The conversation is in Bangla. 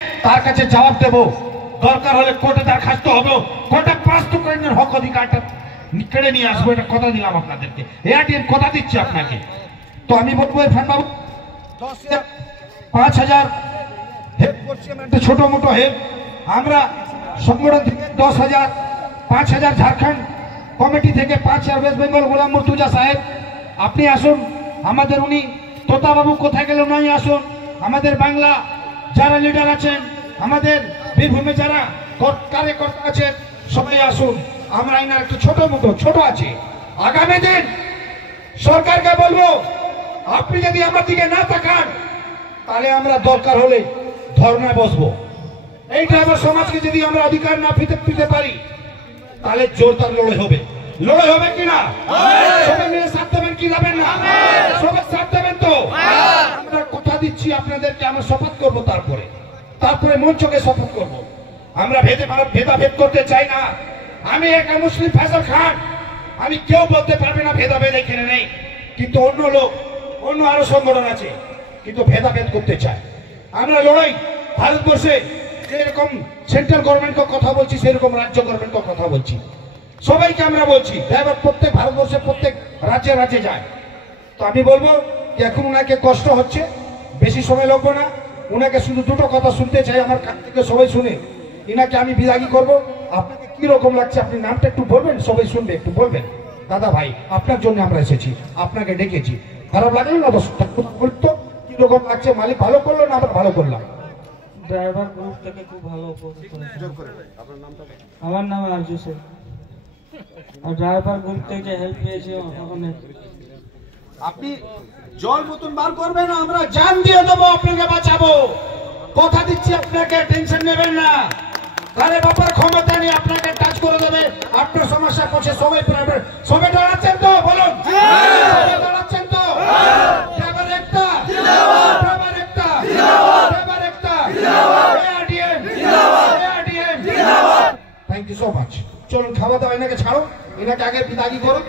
তার কাছে জবাব দেব, দরকার হলে কোর্টে দরখাস্ত হবে, কোর্টে বাস্তবায়নের হক অধিকারটা কেড়ে নিয়ে আসবো, এটা কথা দিলাম আপনাদেরকে, এআরটিএম কথা দিচ্ছি আপনাকে। তো আমি বলবো ইরফান বাবু 5,000 হেল্প করছি, একটা ছোট মোটো হেল্প। আমরা সংগঠন থেকে 10,000, 5,000 ঝাড়খণ্ড কমিটি থেকে 5,000 ওয়েস্ট বেঙ্গল গোলাম মুর্তুজা সাহেব আপনি আসুন। আমাদের উনি তোতা বাবু কোথায় গেল নাই আসুন। আমাদের বাংলা যারা লিডার আছেন, আমাদের বীরভূমে যারা কার্যকর্তা আছেন, সবাই আসুন। আমরা এনার একটু ছোট মোটো ছোট আছে। আগামী দিন সরকারকে বলবো, আপনি যদি আমার দিকে না তাকান তাহলে আমরা দরকার হলে ধর্নায় বসবো। এইটা আমার সমাজকে যদি আমরা অধিকার না পেতে পারি তাহলে জোরদার লড়াই হবে। লড়াই হবে কিনা? সবাই মিলে সাথ দেবেন কি যাবেন না? সবাই সাথ দেবেন তো? আমরা কথা দিচ্ছি আপনাদেরকে, আমরা শপথ করব, তারপরে মঞ্চকে শপথ করব। আমরা ভেদাভেদ করতে চাই না। আমি একা মুসলিম ফয়সাল খান, আমি কেউ বলতে পারবে না ভেদাভেদ এখানে নেই, কিন্তু অন্য লোক অন্য আরো সংগঠন আছে কিন্তু ভেদাভেদ করতে চায়। আমরা লড়াই ভারতবর্ষে যেরকম সেন্ট্রাল গভর্নমেন্টকে কথা বলছি, সেরকম রাজ্য গভর্নমেন্টকে কথা বলছি, সবাইকে আমরা বলছি। ড্রাইভার প্রত্যেক ভারতবর্ষের প্রত্যেক রাজ্যে রাজ্যে যায়। তো আমি বলবো যে এখন ওনাকে কষ্ট হচ্ছে, বেশি সময় লাগবে না। ওনাকে শুধু দুটো কথা শুনতে চাই, আমার কাছ থেকে সবাই শুনে ইনাকে আমি বিদায়ী করবো। আপনাকে কি রকম লাগছে আপনি নামটা একটু বলবেন, সবাই শুনবে, একটু বলবেন। দাদা ভাই, আপনার জন্য আমরা এসেছি, আপনাকে ডেকেছি। খারাপ লাগলো না? বলতো কি রকম লাগছে? মালিক ভালো করলো না আমরা ভালো করলাম? ড্রাইভার গ্রুপ থেকে খুব ভালো আমার নাম আরজু শেখ। আর ড্রাইভার গ্রুপ থেকে হেল্প পেয়েছি অনেক। আপনি জল মতন বার করবেন, আমরা জান দিয়ে দেবো, আপনাকে বাঁচাবো, কথা দিচ্ছি আপনাকে, টেনশন নেবেন না। তাহলে ব্যাপারে ক্ষমতা নিয়ে আপনাকে টাচ করে দেবে, আপনার সমস্যা করছে। সবাই দাঁড়াচ্ছেন তো? বলুন, দাঁড়াচ্ছেন তো? ড্রাইভার একটা, ড্রাইভার একটা, ড্রাইভার একটা, ARDM, ARDM. Thank you so much. চলুন খাওয়া দাওয়া, এনাকে ছাড়ো, এনাকে আগে বিদায়ী করো।